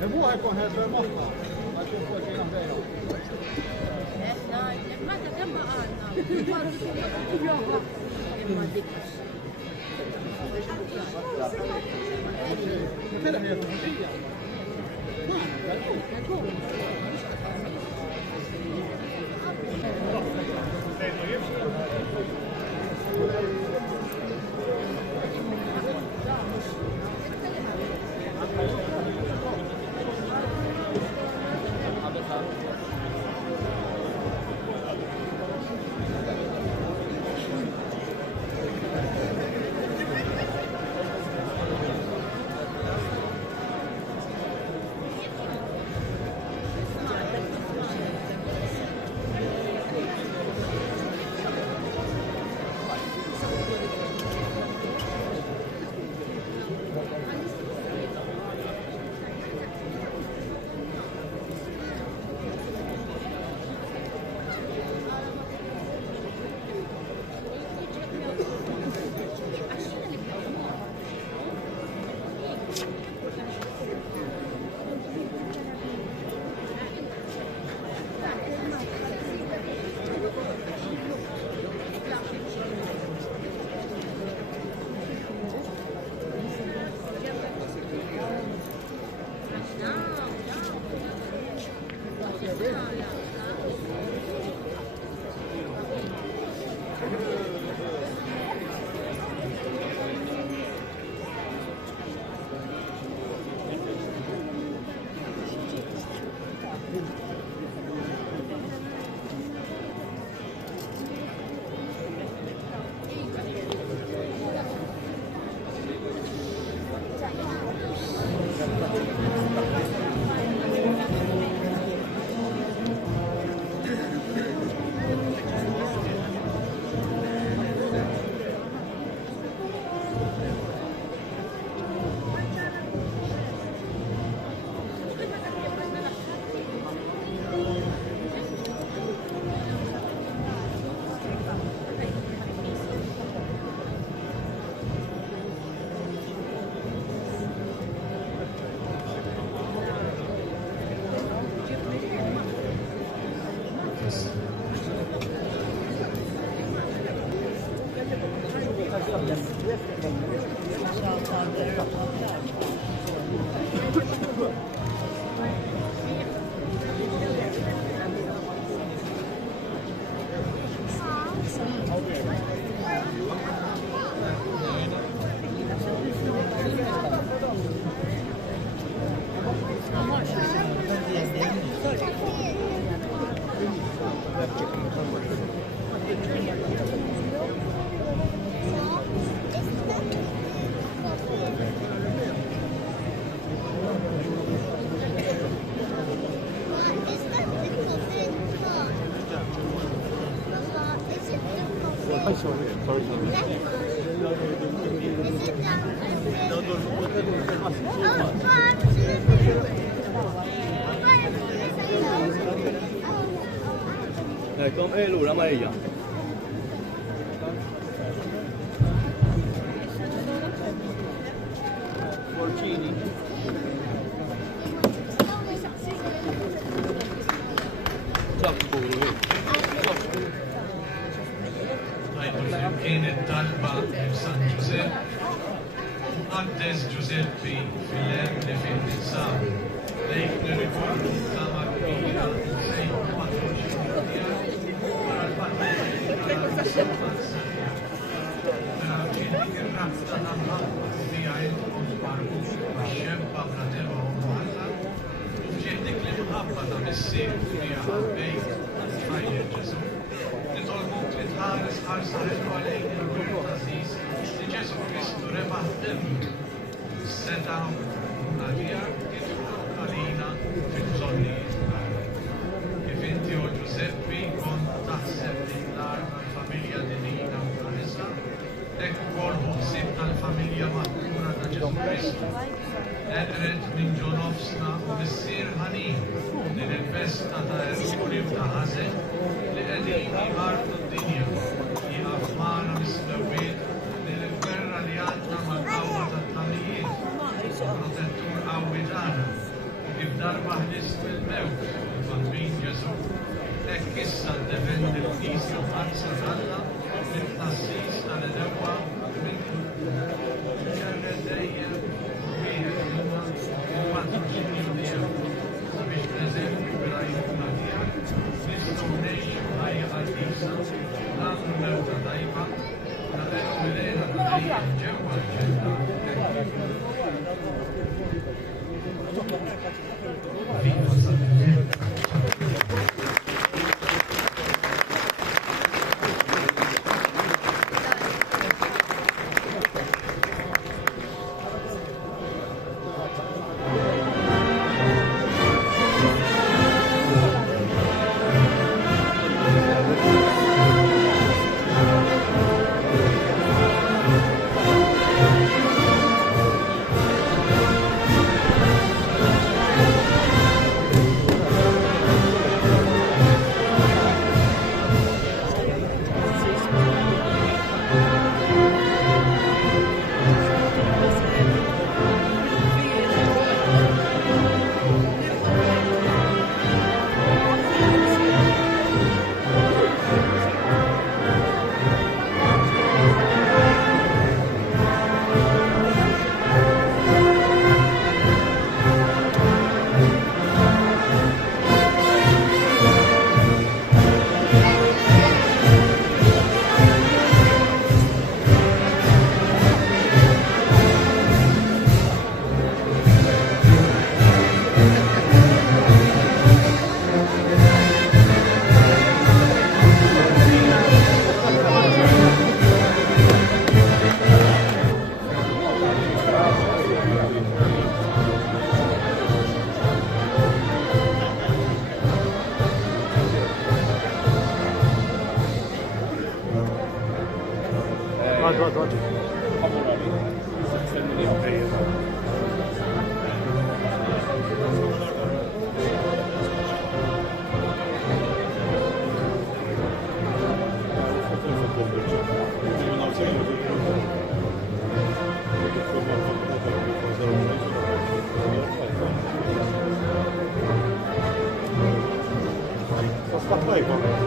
Ne vuohenkoneet syö mohtaa. Vai syökö ihan veilaa? ما تجمع Kom lura Maria. Porcini. Kienet talba San Giuseppe, għaddes Giuseppe fil-lem li fejn ninsab, lejk nirrikordu kama kbira fejn patroċinja wara l-patroċinja. Ir-rabta namħabba li għajt barbu xempa brateva u mħalla, u fġieħdik li mħabba ta' missir li għal-bejt ħajjer Ġesu. Nitolbuk li tħares ħarsa ħellu għalejk il-Ruħ Aziz li Ġesu Kristu rebaħ dem seta għalija idħlu għalina fil-bżonni. Kif inti u Giuseppi kont taħseb l-dar mal-familja dinina u tal-Isra, ekk ukoll ħossib tal-familja maħkura ta' Ġesu Kristu. Edret minn ġonofsna u missir ħanin din il-festa ta' erżuri u ta' ħażen li qegħdin tagħna. Kif darba ħlist mill-mewt il-bambin Ġesu, hekk issa ddependi l-Knisja b'ħarsa Alla mit-tassis tal-ewwa minn ċerret dejjem wieħed ilma il-patroċinju tiegħu sabiex preżempju bil-għajnuna tiegħek nistgħu ngħixu ħajja qadisa nagħmlu mewta tajba nagħmlu milena dejjem ġewwa l-ġenna. Sta